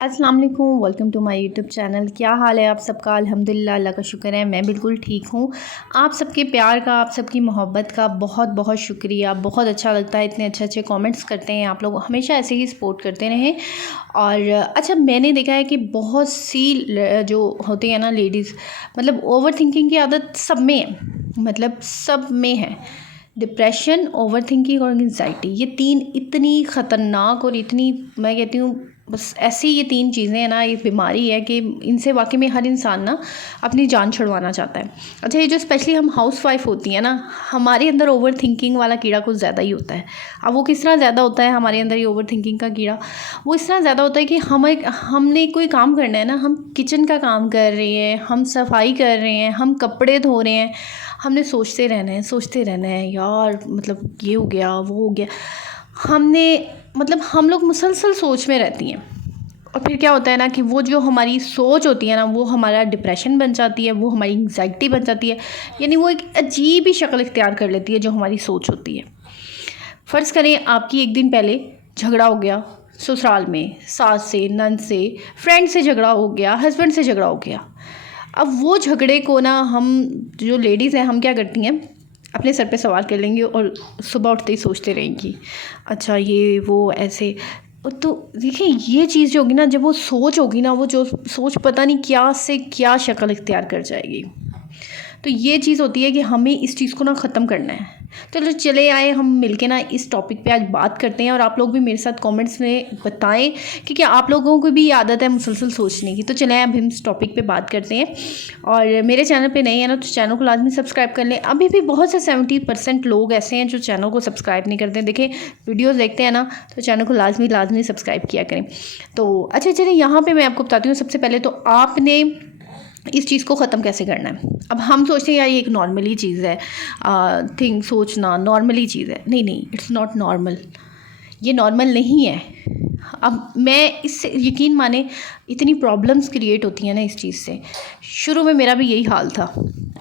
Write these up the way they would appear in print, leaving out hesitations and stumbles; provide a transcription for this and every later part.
अस्सलाम वालेकुम, welcome to my YouTube channel. क्या हाल है आप सबका? अल्हम्दुलिल्लाह, अल्लाह का शुक्र है, मैं बिल्कुल ठीक हूँ। आप सबके प्यार का, आप सबकी मोहब्बत का बहुत बहुत शुक्रिया। बहुत अच्छा लगता है, इतने अच्छे अच्छे कमेंट्स करते हैं आप लोग, हमेशा ऐसे ही सपोर्ट करते रहें। और अच्छा, मैंने देखा है कि बहुत सी जो होती है ना लेडीज़, मतलब ओवर थिंकिंग की आदत सब में है, मतलब सब में है। डिप्रेशन, ओवर थिंकिंग और एंजाइटी, ये तीन इतनी ख़तरनाक और इतनी, मैं कहती हूँ बस ऐसी ये तीन चीज़ें हैं ना, ये बीमारी है कि इनसे वाकई में हर इंसान ना अपनी जान छुड़वाना चाहता है। अच्छा, ये जो स्पेशली हम हाउस वाइफ होती हैं ना, हमारे अंदर ओवर थिंकिंग वाला कीड़ा कुछ ज़्यादा ही होता है। अब वो किस तरह ज़्यादा होता है हमारे अंदर ये ओवर थिंकिंग का कीड़ा? वो इस तरह ज़्यादा होता है कि हमने कोई काम करना है ना, हम किचन का काम कर रहे हैं, हम सफाई कर रहे हैं, हम कपड़े धो रहे हैं, हमने सोचते रहना है यार, मतलब ये हो गया, वो हो गया। हमने मतलब हम लोग मुसलसल सोच में रहती हैं। और फिर क्या होता है ना कि वो जो हमारी सोच होती है ना, वो हमारा डिप्रेशन बन जाती है, वो हमारी एंग्जाइटी बन जाती है। यानी वो एक अजीब ही शक्ल इख्तियार कर लेती है जो हमारी सोच होती है। फ़र्ज़ करें आपकी एक दिन पहले झगड़ा हो गया ससुराल में, सास से, नंद से, फ्रेंड से झगड़ा हो गया, हस्बैंड से झगड़ा हो गया। अब वो झगड़े को ना हम जो लेडीज़ हैं, हम क्या करती हैं, अपने सर पे सवार कर लेंगी और सुबह उठते ही सोचते रहेंगी, अच्छा ये वो ऐसे। तो देखिए, ये चीज़ जो होगी ना, जब वो सोच होगी ना, वो जो सोच पता नहीं क्या से क्या शक्ल इख्तियार कर जाएगी। तो ये चीज़ होती है कि हमें इस चीज़ को ना ख़त्म करना है। तो चले आए हम मिलके ना इस टॉपिक पे आज बात करते हैं, और आप लोग भी मेरे साथ कमेंट्स में बताएं कि क्या आप लोगों को भी ये आदत है मुसलसल सोचने की। तो चलें अब हम इस टॉपिक पे बात करते हैं। और मेरे चैनल पे नए हैं ना, तो चैनल को लाजमी सब्सक्राइब कर लें। अभी भी बहुत से 70% लोग ऐसे हैं जो चैनल को सब्सक्राइब नहीं करते। देखिए, वीडियोज़ देखते हैं ना, तो चैनल को लाजमी सब्सक्राइब किया करें। तो अच्छा, चलिए यहाँ पर मैं आपको बताती हूँ। सबसे पहले तो आपने इस चीज़ को ख़त्म कैसे करना है। अब हम सोचते हैं यार ये एक नॉर्मली चीज़ है, थिंक सोचना नॉर्मली चीज़ है। नहीं नहीं, इट्स नॉट नॉर्मल, ये नॉर्मल नहीं है। अब मैं इससे यकीन माने, इतनी प्रॉब्लम्स क्रिएट होती हैं ना इस चीज़ से। शुरू में मेरा भी यही हाल था,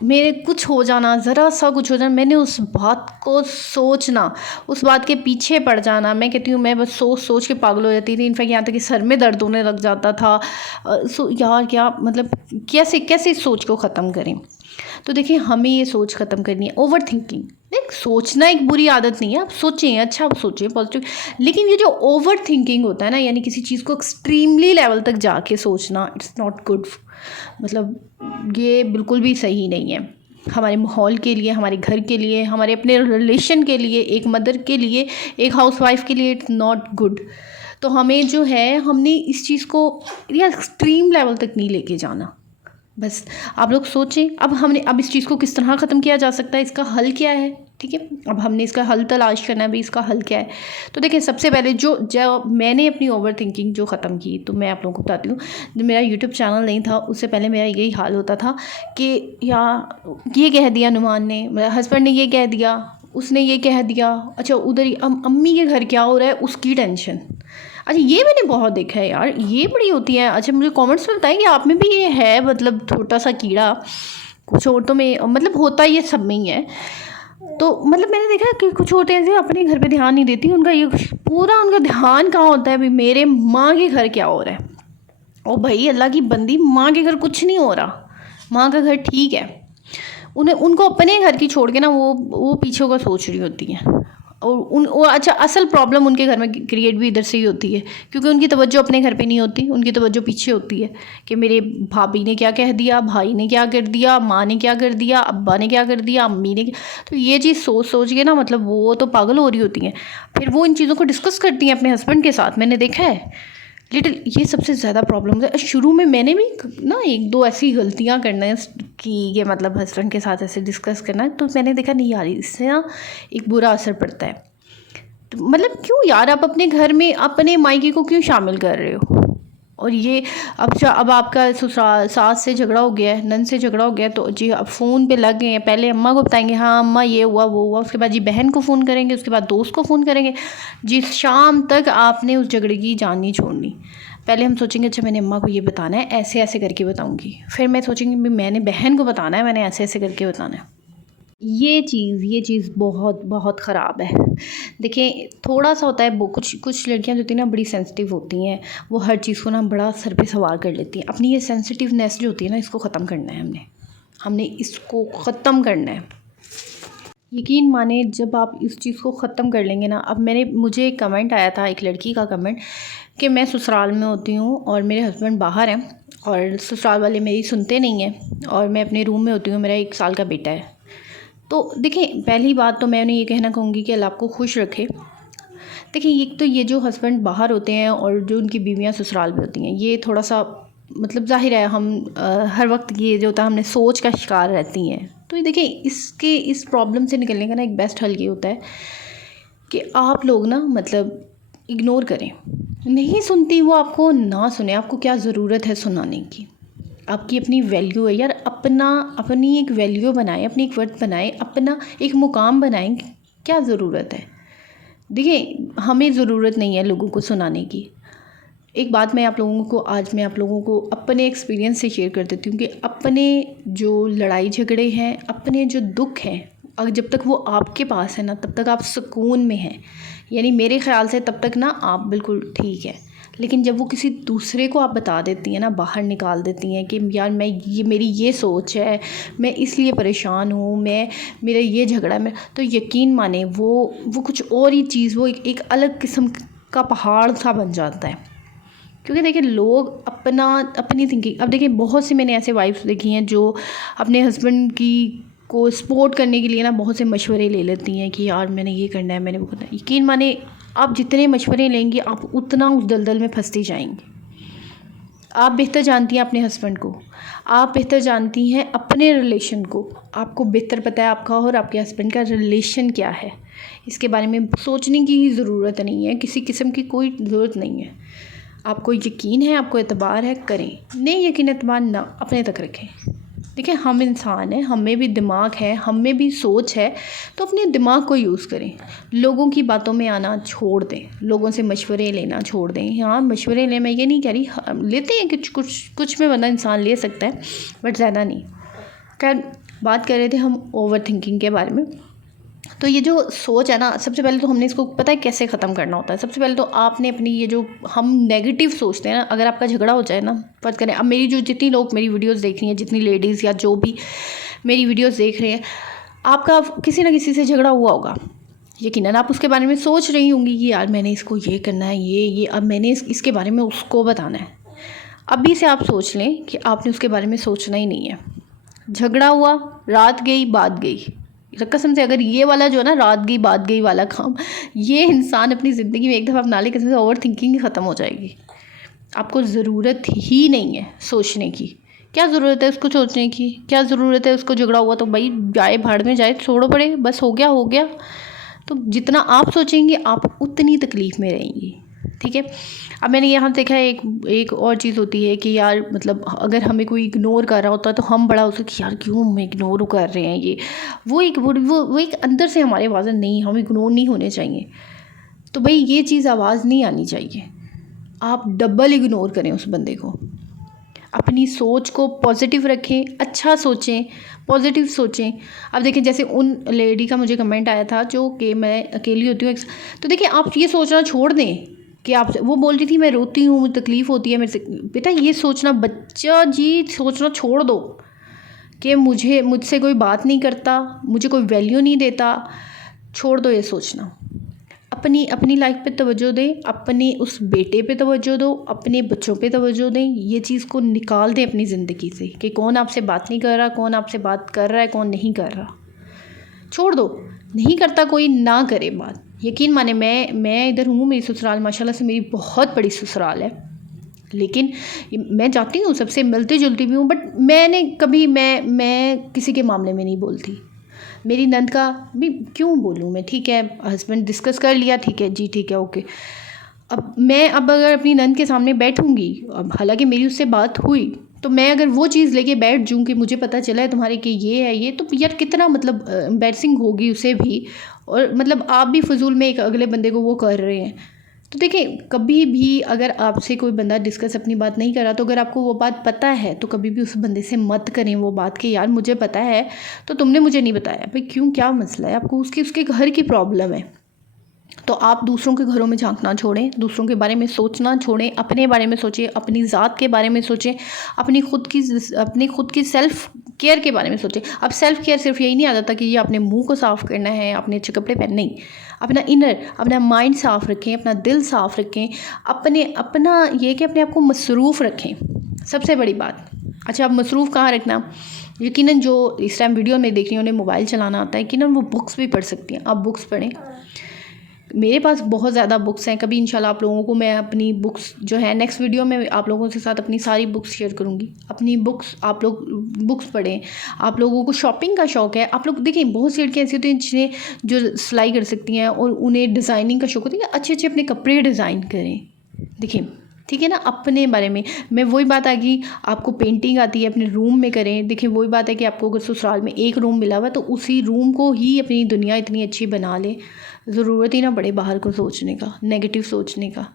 मेरे कुछ हो जाना, ज़रा सा कुछ हो जाना, मैंने उस बात को सोचना, उस बात के पीछे पड़ जाना। मैं कहती हूँ, मैं बस सोच सोच के पागल हो जाती थी। इनफैक्ट यहाँ तक कि सर में दर्द होने लग जाता था। यार क्या मतलब, कैसे कैसे इस सोच को ख़त्म करें? तो देखिए, हमें ये सोच ख़त्म करनी है, ओवर थिंकिंग। देख, सोचना एक बुरी आदत नहीं है, आप सोचें, अच्छा आप सोचें पॉजिटिव। लेकिन ये जो ओवर थिंकिंग होता है ना, यानी किसी चीज़ को एक्सट्रीमली लेवल तक जाके सोचना, इट्स नॉट गुड। मतलब ये बिल्कुल भी सही नहीं है हमारे माहौल के लिए, हमारे घर के लिए, हमारे अपने रिलेशन के लिए, एक मदर के लिए, एक हाउसवाइफ के लिए, इट्स नॉट गुड। तो हमें जो है, हमने इस चीज़ को या एक्सट्रीम लेवल तक नहीं लेके जाना। बस आप लोग सोचें, अब इस चीज़ को किस तरह ख़त्म किया जा सकता है, इसका हल क्या है? ठीक है, अब हमने इसका हल तलाश करना है भी, इसका हल क्या है। तो देखिए, सबसे पहले जो मैंने अपनी ओवर थिंकिंग जो ख़त्म की, तो मैं आप लोगों को बताती हूँ। जब मेरा यूट्यूब चैनल नहीं था, उससे पहले मेरा यही हाल होता था कि यार ये कह दिया नुमान ने, मेरा हस्बैंड ने ये कह दिया, उसने ये कह दिया, अच्छा उधर ही अम्मी के घर क्या हो रहा है उसकी टेंशन। अच्छा, ये मैंने बहुत देखा है यार, ये बड़ी होती है। अच्छा, मुझे कमेंट्स में बताएं कि आप में भी ये है, मतलब छोटा सा कीड़ा। कुछ औरतों में मतलब होता है, ये सब में ही है। तो मतलब मैंने देखा कि कुछ औरतें ऐसे अपने घर पे ध्यान नहीं देती, उनका ये पूरा उनका ध्यान कहाँ होता है, भाई मेरे माँ के घर क्या हो रहा है। ओ भाई, अल्लाह की बंदी, माँ के घर कुछ नहीं हो रहा, माँ का घर ठीक है। उनको अपने घर की छोड़ के ना, वो पीछे का सोच रही होती हैं। और अच्छा, असल प्रॉब्लम उनके घर में क्रिएट भी इधर से ही होती है, क्योंकि उनकी तवज्जो अपने घर पे नहीं होती, उनकी तवज्जो पीछे होती है कि मेरे भाभी ने क्या कह दिया, भाई ने क्या कर दिया, माँ ने क्या कर दिया, अब्बा ने क्या कर दिया, अम्मी ने तो ये चीज़ सोच सोच के ना, मतलब वो तो पागल हो रही होती हैं। फिर वो इन चीज़ों को डिस्कस करती हैं अपने हस्बैंड के साथ, मैंने देखा है। लिटिल ये सबसे ज़्यादा प्रॉब्लम है। शुरू में मैंने भी ना एक दो ऐसी गलतियाँ करना कि ये मतलब हस्बैंड के साथ ऐसे डिस्कस करना, तो मैंने देखा नहीं यार, इससे ना एक बुरा असर पड़ता है। तो मतलब क्यों यार, आप अपने घर में अपने मायके को क्यों शामिल कर रहे हो? और ये अब आपका ससुराल सास से झगड़ा हो गया है, नंद से झगड़ा हो गया है, तो जी अब फ़ोन पे लग गए हैं। पहले अम्मा को बताएंगे, हाँ अम्मा ये हुआ वो हुआ, उसके बाद जी बहन को फ़ोन करेंगे, उसके बाद दोस्त को फ़ोन करेंगे। जी शाम तक आपने उस झगड़े की जान नहीं छोड़नी। पहले हम सोचेंगे, अच्छा मैंने अम्मा को ये बताना है, ऐसे ऐसे करके बताऊँगी। फिर मैं सोचेंगी मैंने बहन को बताना है, मैंने ऐसे ऐसे करके बताना है। ये चीज़ बहुत बहुत ख़राब है। देखिए थोड़ा-सा होता है, वो कुछ कुछ लड़कियाँ जो होती हैं ना बड़ी सेंसिटिव होती हैं, वो हर चीज़ को ना बड़ा सर पे सवार कर लेती हैं। अपनी ये सेंसिटिवनेस जो होती है ना, इसको ख़त्म करना है हमने इसको ख़त्म करना है। यकीन माने जब आप इस चीज़ को ख़त्म कर लेंगे ना, अब मुझे एक कमेंट आया था, एक लड़की का कमेंट, कि मैं ससुराल में होती हूँ और मेरे हस्बैंड बाहर हैं और ससुराल वाले मेरी सुनते नहीं हैं और मैं अपने रूम में होती हूँ, मेरा 1 साल का बेटा है। तो देखिए पहली बात तो मैं उन्हें ये कहना कहूँगी कि अल्लाह आपको खुश रखे। देखिए एक तो ये जो हस्बैंड बाहर होते हैं और जो उनकी बीवियाँ ससुराल में होती हैं, ये थोड़ा-सा मतलब ज़ाहिर है हम हर वक्त ये जो होता है हमने सोच का शिकार रहती हैं। तो ये देखिए इस प्रॉब्लम से निकलने का ना एक बेस्ट हल ये होता है कि आप लोग ना मतलब इग्नोर करें। नहीं सुनती वो आपको, ना सुने, आपको क्या ज़रूरत है सुनाने की। आपकी अपनी वैल्यू है यार, अपनी एक वैल्यू बनाएं, अपनी एक वर्थ बनाएं, अपना एक मुकाम बनाएं। क्या ज़रूरत है? देखिए हमें ज़रूरत नहीं है लोगों को सुनाने की। एक बात मैं आप लोगों को अपने एक्सपीरियंस से शेयर कर देती हूँ कि अपने जो लड़ाई झगड़े हैं, अपने जो दुख हैं, अगर जब तक वो आपके पास है ना, तब तक आप सुकून में हैं। यानी मेरे ख़्याल से तब तक ना आप बिल्कुल ठीक है। लेकिन जब वो किसी दूसरे को आप बता देती हैं ना, बाहर निकाल देती हैं कि यार मेरी ये सोच है, मैं इसलिए परेशान हूँ, मेरा ये झगड़ा है, तो यकीन माने वो कुछ और ही चीज़, वो एक अलग किस्म का पहाड़ सा बन जाता है। क्योंकि देखिए लोग अपनी थिंकिंग, अब देखिए बहुत सी मैंने ऐसे वाइफ्स देखी हैं जो अपने हस्बैंड की को सपोर्ट करने के लिए ना बहुत से मशवरे ले लेती हैं कि यार मैंने ये करना है, मैंने वो करना है। यकीन माने आप जितने मशवरे लेंगी आप उतना उस दलदल में फंसती जाएंगी। आप बेहतर जानती हैं अपने हस्बैंड को, आप बेहतर जानती हैं अपने रिलेशन को, आपको बेहतर पता है आपका और आपके हस्बैंड का रिलेशन क्या है। इसके बारे में सोचने की ही ज़रूरत नहीं है, किसी किस्म की कोई ज़रूरत नहीं है। आपको यकीन है, आपको एतबार है, करें। नहीं यकीन एतबार ना, अपने तक रखें। देखिए हम इंसान हैं, हमें भी दिमाग है, हमें भी सोच है, तो अपने दिमाग को यूज़ करें। लोगों की बातों में आना छोड़ दें, लोगों से मशवरे लेना छोड़ दें। हाँ मशवरे लें, मैं ये नहीं कह रही, लेते हैं कुछ में बंदा इंसान ले सकता है, बट ज़्यादा नहीं। खैर बात कर रहे थे हम ओवर थिंकिंग के बारे में। तो ये जो सोच है ना, सबसे पहले तो हमने इसको पता है कैसे ख़त्म करना होता है। सबसे पहले तो आपने अपनी ये जो हम नेगेटिव सोचते हैं ना, अगर आपका झगड़ा हो जाए ना, फर्ज करें अब मेरी जो जितनी लोग मेरी वीडियोस देख रही हैं, जितनी लेडीज़ या जो भी मेरी वीडियोस देख रहे हैं, आपका किसी ना किसी से झगड़ा हुआ होगा। यकीनन आप उसके बारे में सोच रही होंगी कि यार मैंने इसको ये करना है, ये अब मैंने इसके बारे में उसको बताना है। अभी से आप सोच लें कि आपने उसके बारे में सोचना ही नहीं है। झगड़ा हुआ, रात गई बात गई, कसम से अगर ये वाला जो है ना रात गई बात गई वाला काम, ये इंसान अपनी ज़िंदगी में एक दफ़ा अपना ले, कसम से ओवर थिंकिंग ही ख़त्म हो जाएगी। आपको ज़रूरत ही नहीं है सोचने की। क्या ज़रूरत है उसको सोचने की? क्या ज़रूरत है उसको? झगड़ा हुआ तो भाई जाए भाड़ में जाए, छोड़ो पड़े, बस हो गया। तो जितना आप सोचेंगे आप उतनी तकलीफ़ में रहेंगी। ठीक है। अब मैंने यहाँ देखा है एक और चीज़ होती है कि यार मतलब अगर हमें कोई इग्नोर कर रहा होता है तो हम बड़ा होता है कि यार क्यों हमें इग्नोर कर रहे हैं। ये वो एक अंदर से हमारे आवाज़ नहीं, हम इग्नोर नहीं होने चाहिए। तो भाई ये चीज़ आवाज़ नहीं आनी चाहिए। आप डबल इग्नोर करें उस बंदे को। अपनी सोच को पॉजिटिव रखें, अच्छा सोचें, पॉजिटिव सोचें। अब देखिए जैसे उन लेडी का मुझे कमेंट आया था जो कि मैं अकेली होती हूँ, तो देखिए आप ये सोचना छोड़ दें कि आप, वो बोल रही थी मैं रोती हूँ, मुझे तकलीफ़ होती है मेरे से। बेटा ये सोचना, बच्चा जी सोचना छोड़ दो कि मुझसे कोई बात नहीं करता, मुझे कोई वैल्यू नहीं देता। छोड़ दो ये सोचना। अपनी लाइफ पे तवज्जो दें, अपने उस बेटे पे तवज्जो दो, अपने बच्चों पे तवज्जो दें। ये चीज़ को निकाल दें अपनी ज़िंदगी से कि कौन आपसे बात नहीं कर रहा, कौन आपसे बात कर रहा है, कौन नहीं कर रहा। छोड़ दो, नहीं करता कोई, ना करे बात। यकीन माने मैं इधर हूँ, मेरी ससुराल माशाल्लाह से मेरी बहुत बड़ी ससुराल है, लेकिन मैं जाती हूँ सबसे, मिलती जुलती भी हूँ, बट मैंने कभी मैं किसी के मामले में नहीं बोलती। मेरी नंद का भी क्यों बोलूँ मैं, ठीक है हस्बैंड डिस्कस कर लिया, ठीक है जी, ठीक है ओके। अब अगर अपनी नंद के सामने बैठूँगी, अब हालांकि मेरी उससे बात हुई, तो मैं अगर वो चीज़ लेके बैठ जाऊँ कि मुझे पता चला है तुम्हारे कि ये है ये, तो यार कितना मतलब एम्बैरसिंग होगी उसे भी, और मतलब आप भी फजूल में एक अगले बंदे को वो कर रहे हैं। तो देखिए, कभी भी अगर आपसे कोई बंदा डिस्कस अपनी बात नहीं कर रहा, तो अगर आपको वो बात पता है तो कभी भी उस बंदे से मत करें वो बात कि यार मुझे पता है तो तुमने मुझे नहीं बताया। भाई क्यों, क्या मसला है आपको? उसके उसके घर की प्रॉब्लम है। तो आप दूसरों के घरों में झांकना छोड़ें, दूसरों के बारे में सोचना छोड़ें, अपने बारे में सोचें, अपनी ज़ात के बारे में सोचें, अपनी खुद की सेल्फ़ केयर के बारे में सोचें। अब सेल्फ़ केयर सिर्फ यही नहीं आ जाता कि ये अपने मुंह को साफ़ करना है, अपने अच्छे कपड़े पहन, नहीं। अपना इनर, अपना माइंड साफ़ रखें, अपना दिल साफ़ रखें, अपना ये कि अपने आप को मसरूफ़ रखें, सबसे बड़ी बात। अच्छा, अब मसरूफ़ कहाँ रखना? यकीनन जो इस टाइम वीडियो में देख रही हैं उन्हें मोबाइल चलाना आता है, यकीनन वो बुक्स भी पढ़ सकती हैं। आप बुक्स पढ़ें। मेरे पास बहुत ज़्यादा बुक्स हैं। कभी इंशाल्लाह आप लोगों को मैं अपनी बुक्स जो है नेक्स्ट वीडियो में आप लोगों के साथ अपनी सारी बुक्स शेयर करूँगी। अपनी बुक्स आप लोग बुक्स पढ़ें। आप लोगों को शॉपिंग का शौक़ है, आप लोग देखिए बहुत सी लड़कियाँ ऐसी होती हैं जिन्हें जो सिलाई कर सकती हैं और उन्हें डिज़ाइनिंग का शौक़ होता है, अच्छे अच्छे अपने कपड़े डिज़ाइन करें। देखिए, ठीक है ना, अपने बारे में मैं वही बात आ गई, आपको पेंटिंग आती है अपने रूम में करें। देखिए वही बात है कि आपको अगर ससुराल में एक रूम मिला हुआ है तो उसी रूम को ही अपनी दुनिया इतनी अच्छी बना लें। ज़रूरत ही ना पड़े बाहर को सोचने का, नेगेटिव सोचने का।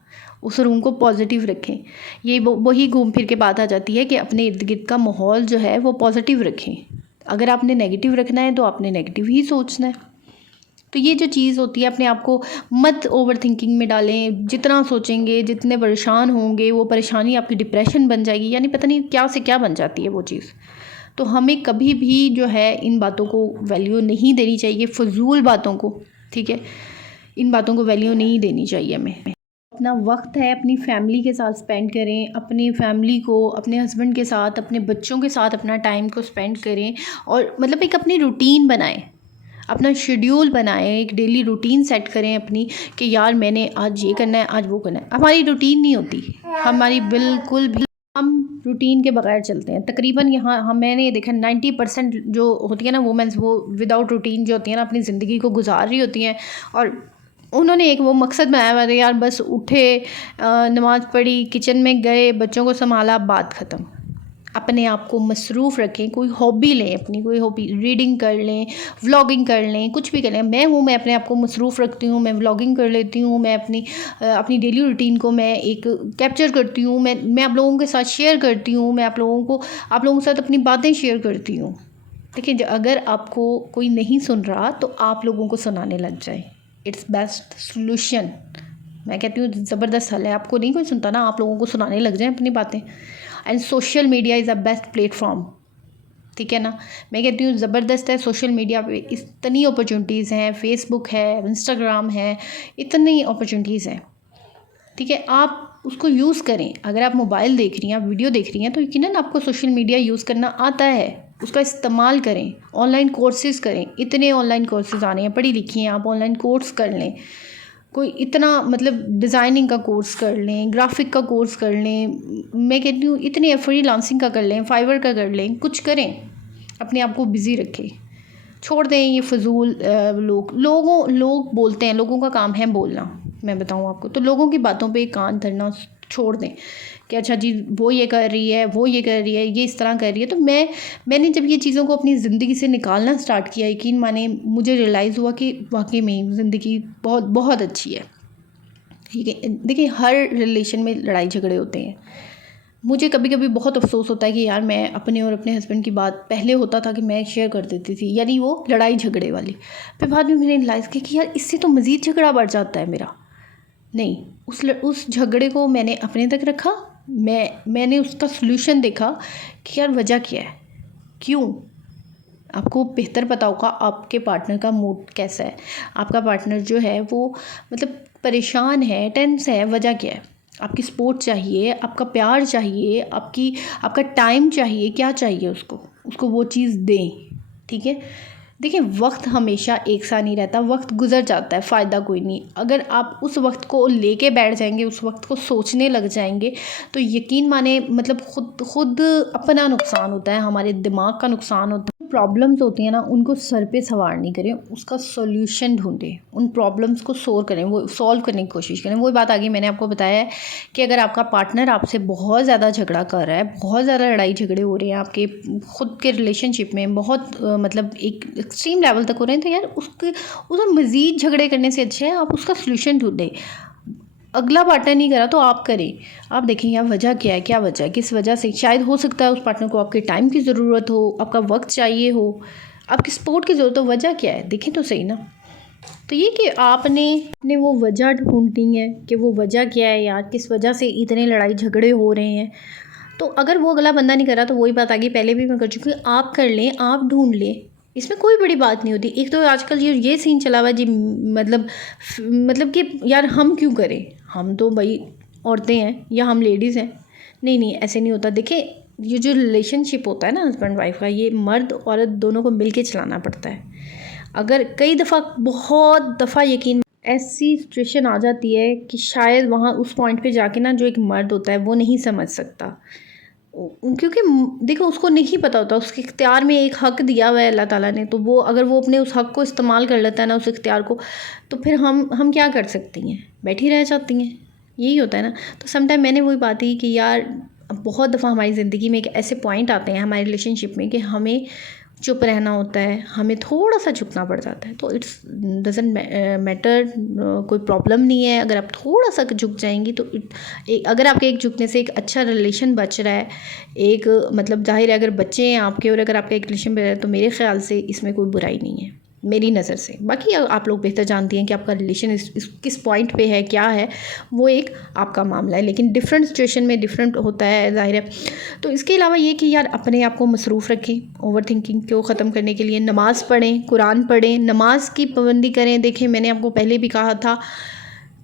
उस रूम को पॉजिटिव रखें। ये वही घूम फिर के बात आ जाती है कि अपने इर्द गिर्द का माहौल जो है वो पॉजिटिव रखें। अगर आपने नेगेटिव रखना है तो आपने नेगेटिव ही सोचना है। तो ये जो चीज़ होती है, अपने आप को मत ओवर थिंकिंग में डालें। जितना सोचेंगे, जितने परेशान होंगे, वो परेशानी आपकी डिप्रेशन बन जाएगी, यानी पता नहीं क्या से क्या बन जाती है वो चीज़। तो हमें कभी भी जो है इन बातों को वैल्यू नहीं देनी चाहिए, फ़िज़ूल बातों को, ठीक है? इन बातों को वैल्यू नहीं देनी चाहिए हमें। अपना वक्त है अपनी फैमिली के साथ स्पेंड करें, अपनी फैमिली को, अपने हस्बैंड के साथ, अपने बच्चों के साथ अपना टाइम को स्पेंड करें और मतलब एक अपनी रूटीन बनाएं, अपना शेड्यूल बनाएं, एक डेली रूटीन सेट करें अपनी कि यार मैंने आज ये करना है, आज वो करना है। हमारी रूटीन नहीं होती, हमारी बिल्कुल भी, हम रूटीन के बगैर चलते हैं तकरीबन। यहाँ मैंने ये देखा 90% जो होती है ना वुमेंस, वो विदाउट रूटीन जो होती है ना अपनी ज़िंदगी को गुजार रही होती हैं और उन्होंने एक वो मकसद बनाया हुआ था यार बस उठे, नमाज़ पढ़ी, किचन में गए, बच्चों को संभाला, बात ख़त्म। अपने आप को मसरूफ़ रखें, कोई हॉबी लें, अपनी कोई हॉबी, रीडिंग कर लें, व्लॉगिंग कर लें, कुछ भी कर लें। मैं अपने आप को मसरूफ़ रखती हूँ, मैं व्लॉगिंग कर लेती हूँ, मैं अपनी डेली रूटीन को मैं एक कैप्चर करती हूँ, मैं आप लोगों के साथ शेयर करती हूँ, मैं आप लोगों के साथ अपनी बातें शेयर करती हूँ। देखिए, अगर आपको कोई नहीं सुन रहा तो आप लोगों को सुनाने लग जाए, इट्स बेस्ट सोल्यूशन। मैं कहती हूँ ज़बरदस्त हल है। आपको नहीं कोई सुनता ना, आप लोगों को सुनाने लग जाएं अपनी बातें। And social media is a best platform, ठीक है ना। मैं कहती हूँ ज़बरदस्त है। सोशल मीडिया पे इतनी अपॉर्चुनिटीज़ हैं, फेसबुक है, इंस्टाग्राम है, इतनी अपॉर्चुनिटीज़ हैं, ठीक है। आप उसको यूज़ करें। अगर आप मोबाइल देख रही हैं, आप वीडियो देख रही हैं, तो यकीनन आपको सोशल मीडिया यूज़ करना आता है, उसका इस्तेमाल करें। ऑनलाइन कोर्सेज़ करें, इतने ऑनलाइन कोर्सेज़ आने हैं, पढ़ी लिखी हैं आप, ऑनलाइन कोर्स कर लें। कोई इतना मतलब डिज़ाइनिंग का कोर्स कर लें, ग्राफिक का कोर्स कर लें, मैं कहती हूँ इतने फ्रीलांसिंग का कर लें, फाइवर का कर लें, कुछ करें, अपने आप को बिज़ी रखें। छोड़ दें ये फ़िज़ूल लोग बोलते हैं, लोगों का काम है बोलना। मैं बताऊँ आपको, तो लोगों की बातों पे कान धरना छोड़ दें कि अच्छा जी वो ये कर रही है, वो ये कर रही है, ये इस तरह कर रही है। तो मैंने जब ये चीज़ों को अपनी ज़िंदगी से निकालना स्टार्ट किया, यकीन माने मुझे रियलाइज़ हुआ कि वाकई में ज़िंदगी बहुत बहुत अच्छी है, ठीक है। देखिए, हर रिलेशन में लड़ाई झगड़े होते हैं। मुझे कभी कभी बहुत अफसोस होता है कि यार मैं अपने और अपने हस्बैंड की बात, पहले होता था कि मैं शेयर कर देती थी, यानी वो लड़ाई झगड़े वाली। फिर बाद में मैंने रियलाइज़ किया कि यार इससे तो मज़ीद झगड़ा बढ़ जाता है मेरा। नहीं, उस झगड़े को मैंने अपने तक रखा। मैंने उसका सलूशन देखा कि यार वजह क्या है, क्यों। आपको बेहतर पता होगा आपके पार्टनर का मूड कैसा है, आपका पार्टनर जो है वो मतलब परेशान है, टेंस है, वजह क्या है। आपकी सपोर्ट चाहिए, आपका प्यार चाहिए, आपका टाइम चाहिए, क्या चाहिए उसको वो चीज़ दें, ठीक है। देखिए, वक्त हमेशा एक सा नहीं रहता, वक्त गुजर जाता है, फ़ायदा कोई नहीं। अगर आप उस वक्त को लेके बैठ जाएंगे, उस वक्त को सोचने लग जाएंगे, तो यकीन माने मतलब खुद अपना नुकसान होता है, हमारे दिमाग का नुकसान होता है। प्रॉब्लम्स होती हैं ना, उनको सर पे सवार नहीं करें, उसका सॉल्यूशन ढूंढें, उन प्रॉब्लम्स को सॉल्व करने की कोशिश करें। वही बात आगे मैंने आपको बताया है कि अगर आपका पार्टनर आपसे बहुत ज़्यादा झगड़ा कर रहा है, बहुत ज़्यादा लड़ाई झगड़े हो रहे हैं आपके खुद के रिलेशनशिप में, बहुत मतलब एक एक्सट्रीम लेवल तक हो रहे हैं, तो यार उसका मज़ीद झगड़े करने से अच्छा है आप उसका सॉल्यूशन ढूंढें। अगला पार्टनर नहीं करा तो आप करें। आप देखें यार वजह क्या है, क्या वजह है, किस वजह से। शायद हो सकता है उस पार्टनर को आपके टाइम की ज़रूरत हो, आपका वक्त चाहिए हो, आपकी सपोर्ट की ज़रूरत हो। वजह क्या है, देखें तो सही ना। तो ये कि आपने वो वजह ढूंढनी है कि वो वजह क्या है यार, किस वजह से इतने लड़ाई झगड़े हो रहे हैं। तो अगर वो अगला बंदा नहीं कर रहा तो वही बात आ गई, पहले भी मैं कर चुकी हूँ, आप कर लें, आप ढूंढ लें, इसमें कोई बड़ी बात नहीं होती। एक तो आजकल ये सीन चला हुआ है जी, मतलब कि यार हम क्यों करें, हम तो भाई औरतें हैं या हम लेडीज़ हैं। नहीं नहीं, ऐसे नहीं होता। देखिए ये जो रिलेशनशिप होता है ना हस्बैंड वाइफ का, ये मर्द औरत दोनों को मिल के चलाना पड़ता है। अगर कई दफ़ा, बहुत दफ़ा यकीन, ऐसी सिचुएशन आ जाती है कि शायद वहाँ उस पॉइंट पे जाके ना जो एक मर्द होता है वो नहीं समझ सकता, क्योंकि देखो उसको नहीं पता होता, उसके इख्तियार में एक हक़ दिया हुआ है अल्लाह ताला ने, तो वो अगर वो अपने उस हक़ को इस्तेमाल कर लेता है ना, उस इख्तियार को, तो फिर हम क्या कर सकती हैं, बैठी रह जाती हैं। यही होता है ना। तो समटाइम मैंने वही बात की कि यार बहुत दफ़ा हमारी ज़िंदगी में एक ऐसे पॉइंट आते हैं हमारे रिलेशनशिप में कि हमें चुप रहना होता है, हमें थोड़ा सा झुकना पड़ जाता है। तो इट्स डजेंट मैटर, कोई प्रॉब्लम नहीं है अगर आप थोड़ा सा झुक जाएंगी तो अगर आपके एक झुकने से एक अच्छा रिलेशन बच रहा है, एक मतलब जाहिर है अगर बच्चे हैं आपके और अगर आपका एक रिलेशन बच रहा है तो मेरे ख्याल से इसमें कोई बुराई नहीं है मेरी नज़र से। बाकी आप लोग बेहतर जानती हैं कि आपका रिलेशन किस पॉइंट पे है, क्या है, वो एक आपका मामला है, लेकिन डिफरेंट सिचुएशन में डिफरेंट होता है, ज़ाहिर है। तो इसके अलावा ये कि यार अपने आप को मसरूफ़ रखें, ओवर थिंकिंग को ख़त्म करने के लिए नमाज़ पढ़ें, कुरान पढ़ें, नमाज़ की पाबंदी करें। देखें मैंने आपको पहले भी कहा था,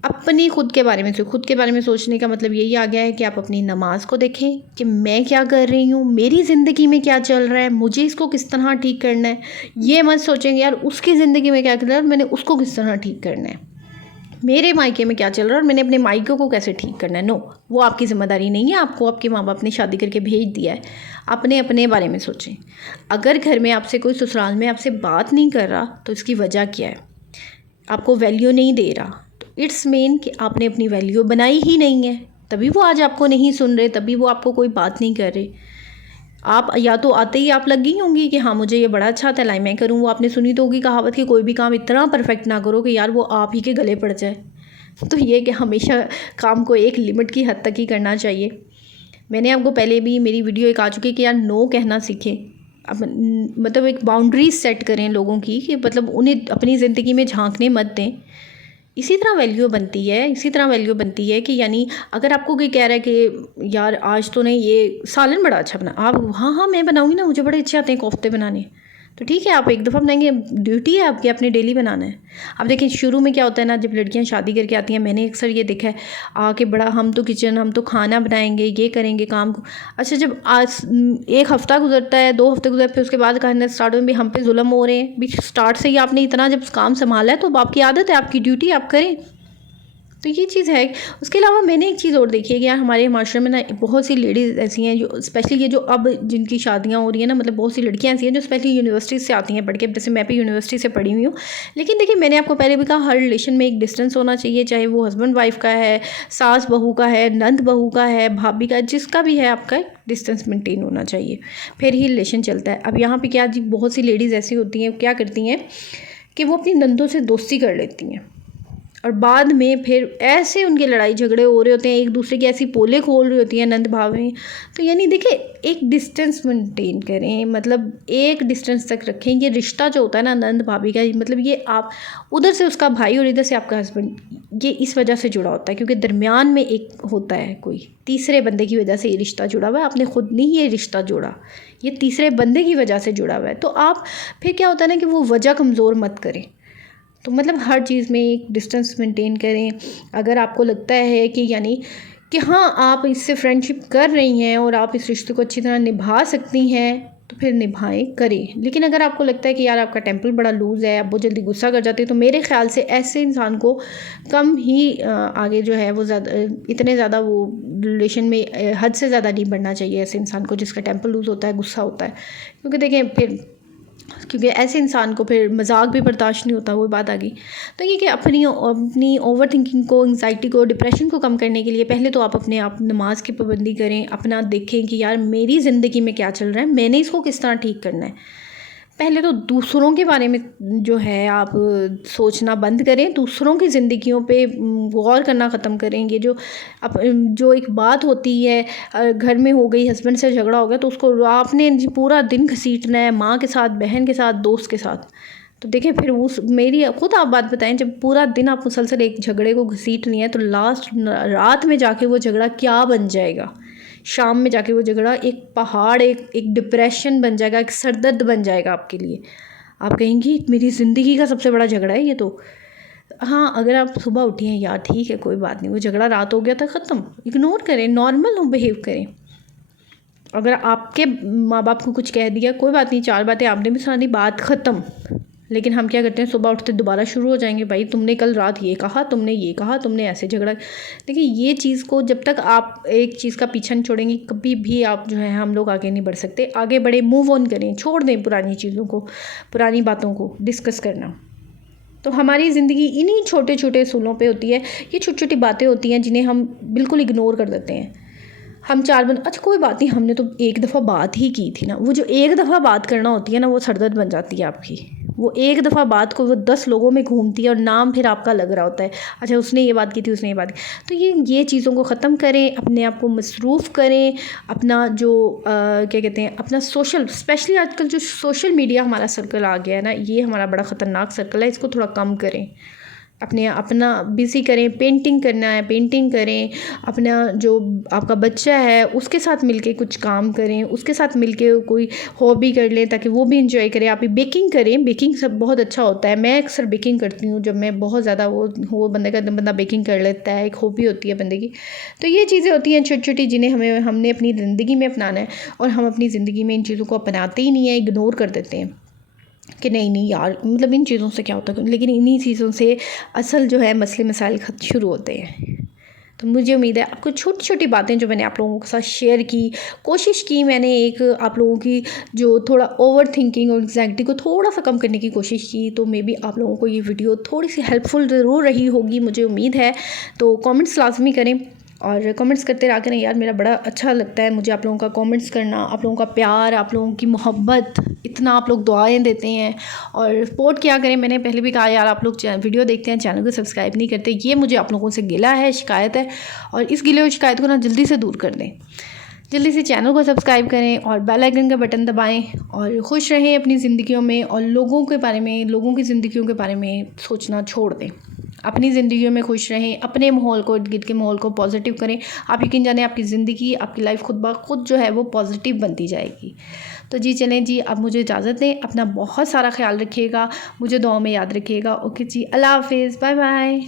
अपनी खुद के बारे में खुद के बारे में सोचने का मतलब यही आ गया है कि आप अपनी नमाज़ को देखें कि मैं क्या कर रही हूँ, मेरी ज़िंदगी में क्या चल रहा है, मुझे इसको किस तरह ठीक करना है। ये मत सोचेंगे यार उसकी ज़िंदगी में क्या चल रहा है और मैंने उसको किस तरह ठीक करना है, मेरे मायके में क्या चल रहा है और मैंने अपने मायके को कैसे ठीक करना है। नो, वो आपकी ज़िम्मेदारी नहीं है। आपको आपके माँ बाप ने शादी करके भेज दिया है, अपने अपने बारे में सोचें। अगर घर में आपसे कोई ससुराल में आपसे बात नहीं कर रहा तो इसकी वजह क्या है, आपको वैल्यू नहीं दे रहा, इट्स मीन कि आपने अपनी वैल्यू बनाई ही नहीं है, तभी वो आज आपको नहीं सुन रहे, तभी वो आपको कोई बात नहीं कर रहे। आप या तो आते ही आप लग गई होंगी कि हाँ मुझे ये बड़ा अच्छा आता है, लाई मैं करूँ। वो आपने सुनी तो होगी कहावत कि कोई भी काम इतना परफेक्ट ना करो कि यार वो आप ही के गले पड़ जाए। तो ये कि हमेशा काम को एक लिमिट की हद तक ही करना चाहिए। मैंने आपको पहले भी मेरी वीडियो एक आ चुकी है कि यार नो कहना सीखें। अब मतलब एक बाउंड्रीज सेट करें लोगों की, कि मतलब उन्हें अपनी ज़िंदगी में झांकने मत दें। इसी तरह वैल्यू बनती है कि यानी अगर आपको कोई कह रहा है कि यार आज तो नहीं ये सालन बड़ा अच्छा बना, आप हाँ मैं बनाऊँगी ना, मुझे बड़े अच्छे आते हैं कोफ्ते बनाने, तो ठीक है आप एक दफ़ा बनाएंगे, ड्यूटी है आपकी, आपने डेली बनाना है। अब देखिए शुरू में क्या होता है ना, जब लड़कियां शादी करके आती हैं, मैंने अक्सर ये देखा है आके बड़ा हम तो खाना बनाएंगे, ये करेंगे काम को। अच्छा जब आज एक हफ़्ता गुजरता है, 2 हफ्ते गुजरते, फिर उसके बाद कहना स्टार्ट हो भी हम पे जुल्म हो रहे हैं। भी स्टार्ट से ही आपने इतना जब काम संभाला है तो आपकी आदत है, आपकी ड्यूटी आप करें। तो ये चीज़ है। उसके अलावा मैंने एक चीज़ और देखी है कि यार हमारे माशरे में ना बहुत सी लेडीज़ ऐसी हैं जो स्पेशली ये जो अब जिनकी शादियां हो रही हैं ना, मतलब बहुत सी लड़कियां ऐसी हैं जो स्पेशली यूनिवर्सिटी से आती हैं पढ़ के, जैसे मैं भी यूनिवर्सिटी से पढ़ी हुई हूँ। लेकिन देखिए मैंने आपको पहले भी कहा, हर रिलेशन में एक डिस्टेंस होना चाहिए, चाहे वो हस्बैंड वाइफ का है, सास बहू का है, नंद बहू का है, भाभी का, जिसका भी है, आपका एक डिस्टेंस मेंटेन होना चाहिए, फिर ही रिलेशन चलता है। अब यहाँ पर क्या जी, बहुत सी लेडीज़ ऐसी होती हैं, क्या करती हैं कि वो अपनी नंदों से दोस्ती कर लेती हैं और बाद में फिर ऐसे उनके लड़ाई झगड़े हो रहे होते हैं, एक दूसरे की ऐसी पोले खोल रही होती हैं नंद भाभी। तो यानी देखिए एक डिस्टेंस मेंटेन करें, मतलब एक डिस्टेंस तक रखें। ये रिश्ता जो होता है ना नंद भाभी का, मतलब ये आप उधर से उसका भाई और इधर से आपका हस्बैंड, ये इस वजह से जुड़ा होता है क्योंकि दरमियान में एक होता है कोई तीसरे बंदे की वजह से ये रिश्ता जुड़ा हुआ है। आपने खुद नहीं ये रिश्ता जोड़ा, ये तीसरे बंदे की वजह से जुड़ा हुआ है। तो आप फिर क्या होता है ना कि वो वजह कमज़ोर मत करें। तो मतलब हर चीज़ में एक डिस्टेंस मेंटेन करें। अगर आपको लगता है कि यानी कि हाँ आप इससे फ्रेंडशिप कर रही हैं और आप इस रिश्ते को अच्छी तरह निभा सकती हैं तो फिर निभाएं, करें। लेकिन अगर आपको लगता है कि यार आपका टेम्पल बड़ा लूज़ है, आप बहुत जल्दी गुस्सा कर जाते हैं, तो मेरे ख्याल से ऐसे इंसान को कम ही आगे जो है वो इतने ज़्यादा वो रिलेशन में हद से ज़्यादा नहीं बढ़ना चाहिए ऐसे इंसान को जिसका टेम्पल लूज़ होता है, गुस्सा होता है। क्योंकि देखें फिर क्योंकि ऐसे इंसान को फिर मजाक भी बर्दाश्त नहीं होता, वो बात आ गई। तो ये कि अपनी ओवर थिंकिंग को, एंग्जाइटी को, डिप्रेशन को कम करने के लिए पहले तो आप अपने आप नमाज की पाबंदी करें, अपना देखें कि यार मेरी ज़िंदगी में क्या चल रहा है, मैंने इसको किस तरह ठीक करना है। पहले तो दूसरों के बारे में जो है आप सोचना बंद करें, दूसरों की ज़िंदगियों पे गौर करना ख़त्म करें। ये जो एक बात होती है, घर में हो गई, हस्बैंड से झगड़ा हो गया तो उसको आपने जी पूरा दिन घसीटना है, माँ के साथ, बहन के साथ, दोस्त के साथ। तो देखिए फिर उस मेरी खुद आप बात बताएं, जब पूरा दिन आप मुसलसल एक झगड़े को घसीटनी है तो लास्ट रात में जाके वो झगड़ा क्या बन जाएगा, शाम में जाके वो झगड़ा एक पहाड़, एक डिप्रेशन बन जाएगा, एक सरदर्द बन जाएगा आपके लिए। आप कहेंगी मेरी ज़िंदगी का सबसे बड़ा झगड़ा है ये तो। हाँ, अगर आप सुबह उठी हैं यार ठीक है कोई बात नहीं, वो झगड़ा रात हो गया था ख़त्म, इग्नोर करें, नॉर्मल बिहेव करें। अगर आपके माँ बाप को कुछ कह दिया कोई बात नहीं, 4 बातें आपने भी सुना दी, बात ख़त्म। लेकिन हम क्या करते हैं, सुबह उठते दोबारा शुरू हो जाएंगे, भाई तुमने कल रात ये कहा, तुमने ये कहा, तुमने ऐसे झगड़ा। देखिए ये चीज़ को जब तक आप एक चीज़ का पीछा नहीं छोड़ेंगे कभी भी आप जो है हम लोग आगे नहीं बढ़ सकते। आगे बढ़े, मूव ऑन करें, छोड़ दें पुरानी चीज़ों को, पुरानी बातों को डिस्कस करना। तो हमारी ज़िंदगी इन्हीं छोटे छोटे असूलों पे होती है। ये छोटी छोटी बातें होती हैं जिन्हें हम बिल्कुल इग्नोर कर देते हैं। हम 4 बंद, अच्छा कोई बात नहीं, हमने तो एक दफ़ा बात ही की थी ना। वो जो एक दफ़ा बात करना होती है ना, वो सरदर्द बन जाती है आपकी। वो एक दफ़ा बात को वो 10 लोगों में घूमती है और नाम फिर आपका लग रहा होता है, अच्छा उसने ये बात की थी, उसने ये बात की। तो ये चीज़ों को ख़त्म करें, अपने आप को मसरूफ़ करें। अपना जो क्या कहते हैं, अपना सोशल, स्पेशली आजकल जो सोशल मीडिया हमारा सर्कल आ गया है ना, ये हमारा बड़ा ख़तरनाक सर्कल है, इसको थोड़ा कम करें। अपना बिज़ी करें, पेंटिंग करना है पेंटिंग करें। अपना जो आपका बच्चा है उसके साथ मिलके कुछ काम करें, उसके साथ मिलके कोई हॉबी कर लें ताकि वो भी इंजॉय करे। आप बेकिंग करें, बेकिंग सब बहुत अच्छा होता है। मैं अक्सर बेकिंग करती हूँ जब मैं बहुत ज़्यादा वो बंदा बेकिंग कर लेता है, एक हॉबी होती है बंदे की। तो ये चीज़ें होती हैं छोटी छोटी जिन्हें हमने अपनी ज़िंदगी में अपनाना है, और हम अपनी ज़िंदगी में इन चीज़ों को अपनाते ही नहीं है, इग्नोर कर देते हैं कि नहीं यार मतलब इन चीज़ों से क्या होता है। लेकिन इन्हीं चीज़ों से असल जो है मसले मसाइल खत शुरू होते हैं। तो मुझे उम्मीद है आपको छोटी छोटी बातें जो मैंने आप लोगों के साथ शेयर की, कोशिश की मैंने एक आप लोगों की जो थोड़ा ओवर थिंकिंग और एंग्जाइटी को थोड़ा सा कम करने की कोशिश की, तो मे बी आप लोगों को ये वीडियो थोड़ी सी हेल्पफुल ज़रूर रही होगी, मुझे उम्मीद है। तो कमेंट्स लाजमी करें और कमेंट्स करते रहा करें यार, मेरा बड़ा अच्छा लगता है मुझे आप लोगों का कमेंट्स करना, आप लोगों का प्यार, आप लोगों की मोहब्बत, इतना आप लोग दुआएं देते हैं और सपोर्ट किया करें। मैंने पहले भी कहा यार आप लोग वीडियो देखते हैं, चैनल को सब्सक्राइब नहीं करते, ये मुझे आप लोगों से गिला है, शिकायत है। और इस गिले और शिकायत को ना जल्दी से दूर कर दें, जल्दी से चैनल को सब्सक्राइब करें और बेल आइकन का बटन दबाएं और खुश रहें अपनी ज़िंदगियों में। और लोगों के बारे में, लोगों की ज़िंदगियों के बारे में सोचना छोड़ दें, अपनी ज़िंदगियों में खुश रहें, अपने माहौल को, इर्द गिर्द के माहौल को पॉजिटिव करें। आप यकीन जाने आपकी ज़िंदगी, आपकी लाइफ खुद ब खुद जो है वो पॉजिटिव बनती जाएगी। तो जी चलें जी, अब मुझे इजाज़त दें, अपना बहुत सारा ख्याल रखिएगा, मुझे दुआ में याद रखिएगा। ओके जी, अल्लाह हाफिज़, बाय बाय।